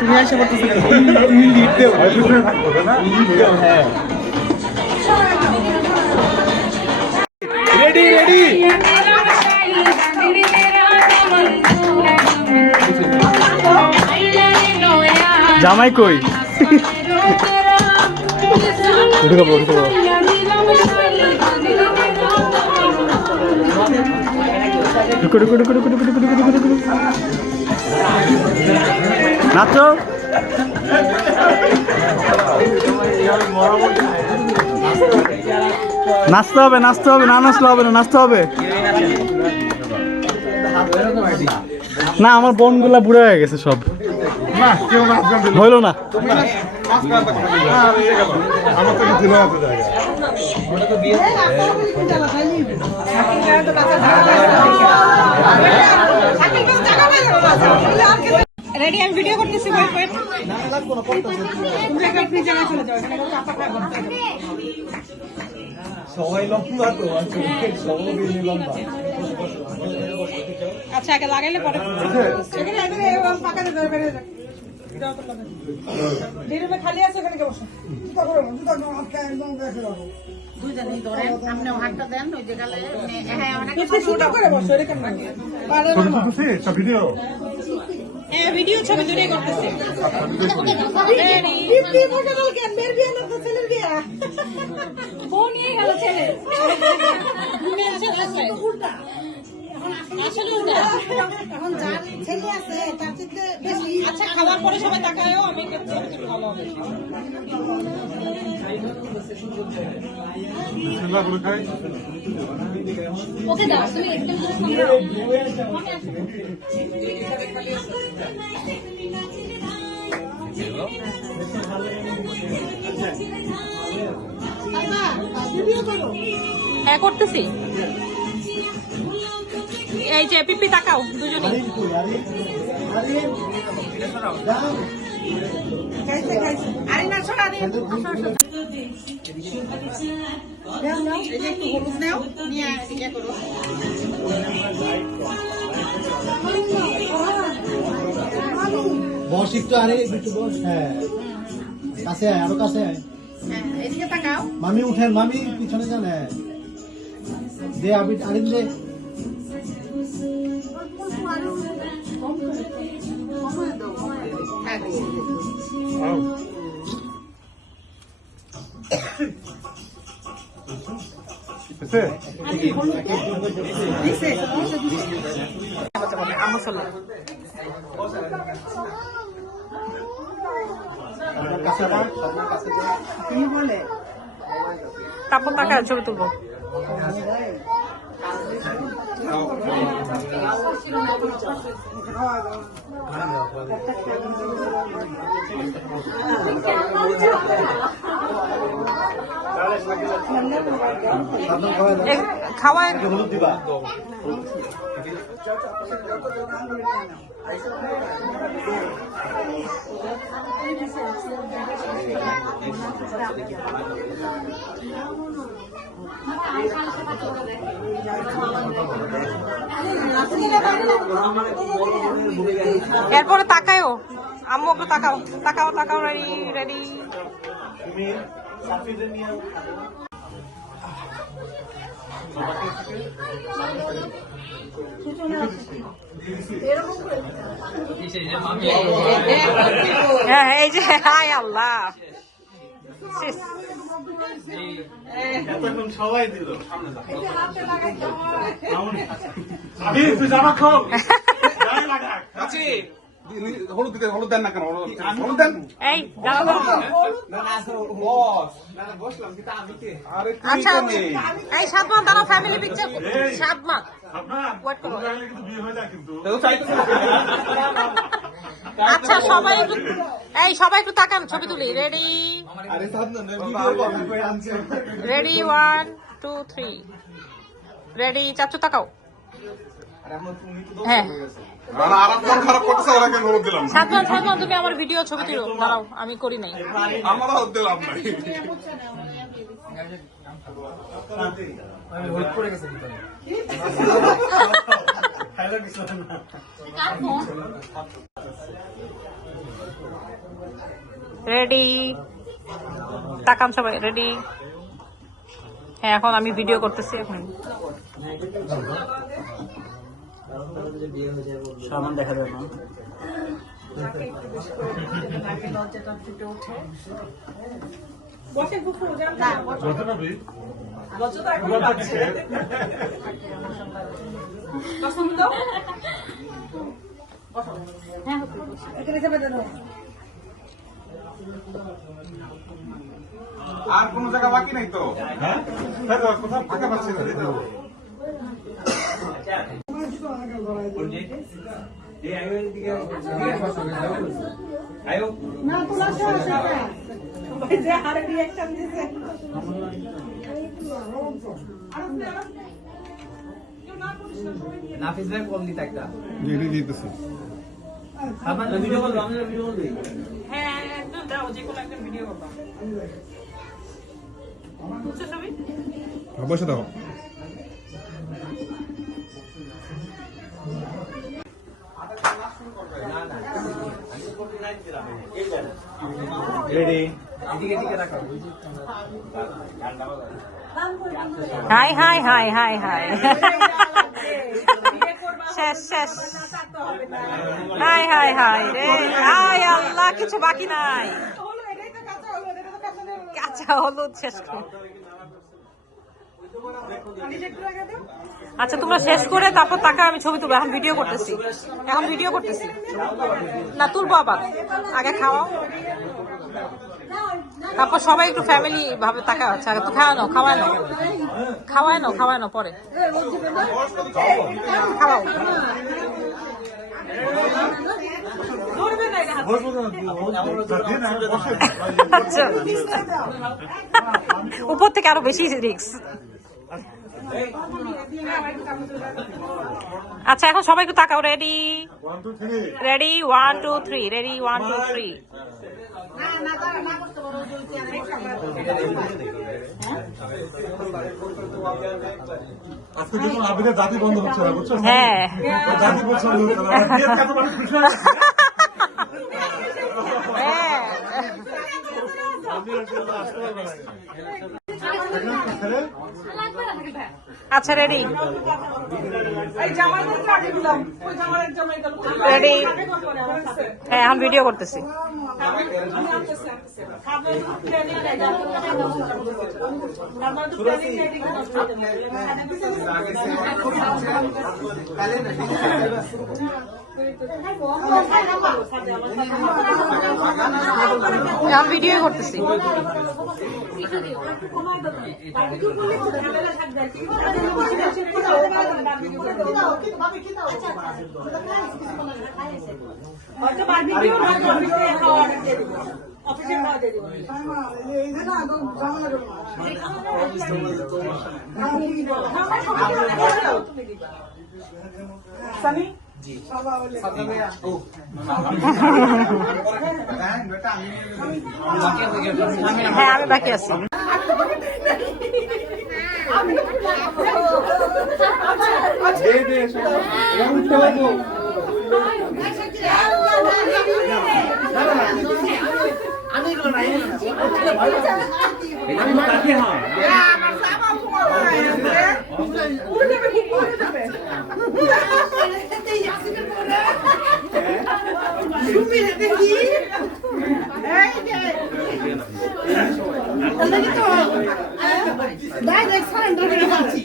তুমি আসে করতেছো তুমি লিড দেও হ্যাঁ রেডি রেডি জামাই কই উঠে যাবো নাচো নাচতে হবে না নাচলে হবে না নাচতে হবে না আমার বোনগুলা বুড়া হয়ে গেছে সব হইল না রেডি আমি ভিডিও করতেছি সবাই লম্বা তো লম্বা আচ্ছা আগে লাগাইলে পরে খালি আছে ওখানে বসো দুইজনেই ধরেন আপনি হাতটা দেন ওই যে গালে ভিডিও ছবি দুটোই করতেছি বউ নিয়ে গেল ছেলে আচ্ছা খাওয়ার পরে সবাই তাকায়ও আমি ভালো হবে ওকে দাও তুমি হ্যাঁ করতেছি এই যে পিপি তাকাও দুজনে আরে না ছোড়া দে একটু হলুদ নাও নিয়ে ইয়ে করো বস একটু আরে একটু বস হ্যাঁ কাছে আয় আরো কাছে আয় হ্যাঁ এদিকে তাকাও মামি উঠেন মামি পিছনে যান হ্যাঁ দে আবি আরিন দে তারপর টাকা ছবি তুলবো খাওয়া দিবা এরপরে তাকায়ও আম্মু একটু তাকাও তাকাও তাকাও রেডি রেডি হ্যাঁ এই যে হাই আল্লাহ সবাই দিল হলুদ দিতে হলুদ দেন না কেন হলুদ দেন এই আচ্ছা এই সাদমান দাঁড়াও ফ্যামিলি পিকচার সাদমান ওয়েট করো আচ্ছা সবাই একটু সবাই একটু তাকান ছবি তুলি রেডি রেডি 1 2 3 রেডি চাচু তাকাও হ্যাঁ সাদমান তুমি আমার ভিডিও ছবি তুলো দাঁড়াও আমি করি নাই রেডি, তাকান সবাই, রেডি। হ্যাঁ, এখন আমি ভিডিও করতেছি। এখন সামান দেখা যাবে না। আর কোন জায়গা বাকি নাই তো? হ্যাঁ, কোথাও ফাঁকা পাচ্ছি না। নাফিস ভাই কল দিতে একটা ভিডিও দিতেছি। আপনার ভিডিও করবো, আমি ভিডিও করবো। হ্যাঁ, একদম দাও, যে কোনো একটা ভিডিও করবা। বুঝছো সবাই? বসে দাও। রেডি। এদিকে এদিকে রাখো। High high high high high. শেষ শেষ। হাই হাই হাই রে, হাই আল্লাহ, কিছু বাকি নাই। কাঁচা হলুদ শেষ করে। আচ্ছা, তোমরা শেষ করে তারপর টাকা আমি ছবি তুলবো। এখন ভিডিও করতেছি, এখন ভিডিও করতেছি। না, তুলবো আবার, আগে খাওয়াও, তারপর সবাই একটু ফ্যামিলি ভাবে টাকা আছে। আগে তো খাওয়ানো, খাওয়ানো, খাওয়ানো, খাওয়ানো পরে খাওয়াও। আচ্ছা, উপর থেকে আরো বেশি রিস্ক। আচ্ছা, এখন সবাই একটু তাকাও। Ready, ready, 1 2 3, ready 1 2 3। আজকে যখন আবিরের জাতি বন্ধ হচ্ছে না, বুঝছো? হ্যাঁ, জাতি পছন্দ হচ্ছে না। বিয়ের কাছে মানুষ খুশি হচ্ছে। হ্যাঁ। আচ্ছা, রেডি, রেডি। হ্যাঁ, এখন ভিডিও করতেছি। এখন ভিডিও করতেছি। হ্যাঁ, আমি বাকি আছি। Dai, dai, sai, andrò a farci.